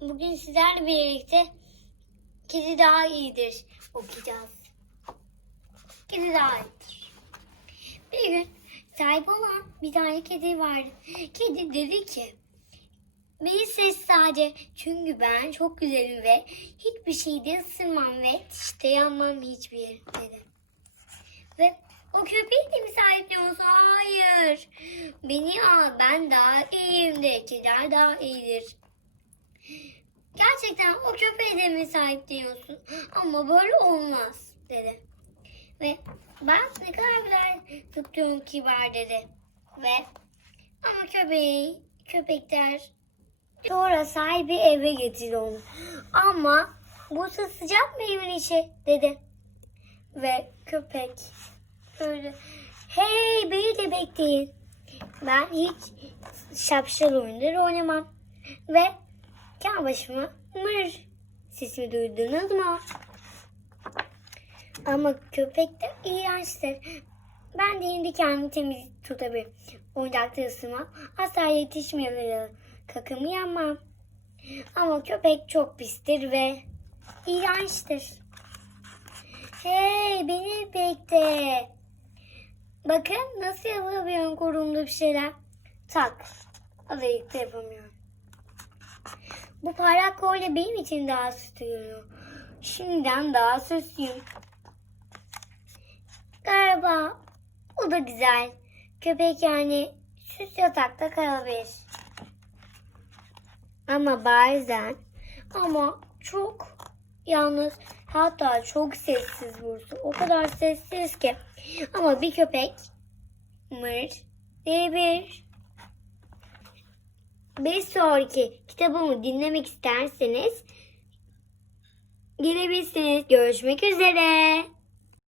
bugün sizlerle birlikte kedi daha iyidir okuyacağız. Kedi daha iyidir. Bir gün sahibi olan bir tane kedi vardı. Kedi dedi ki Beni ses sadece çünkü ben çok güzelim ve hiçbir şeyde ısırmam ve yanmam hiçbir yere dedi. Ve o köpeği de mi sahipli Hayır. Beni al ben daha iyiyim de kediler daha iyidir. Gerçekten o köpeğe de mi sahip diyorsun? Ama böyle olmaz dedi. Ve ben ne kadar güzel tuttuğum kibar dedi. Ve ama köpeği, köpekler Sonra sahibi eve getirdi onu. Ama burası sıcak mı evin içi dedi. Ve köpek öyle hey beni de bekleyin. Ben hiç şapşal oyunları oynamam. Ve kendi başıma mır sesimi duydunuz mu? Ama köpek de iğrençtir. Ben de yine kendimi temiz tutabilirim. Oyuncakta ısırmam. Asla yetişmiyor Kakamı yanmam. Ama köpek çok pistir ve iğrençtir. Hey beni bekle. Bakın nasıl yapabiliyorum korumda bir şeyler. Tak. Azayıkta yapamıyorum. Bu parlak kolye benim için daha süslü görünüyor. Şimdiden daha süslüyüm. Galiba o da güzel. Köpek yani süs yatakta kalabilir. Ama bazen ama çok yalnız hatta çok sessiz burası. O kadar sessiz ki. Ama bir köpek mır diyebilir. Bir sonraki kitabımı dinlemek isterseniz gelebilirsiniz. Görüşmek üzere.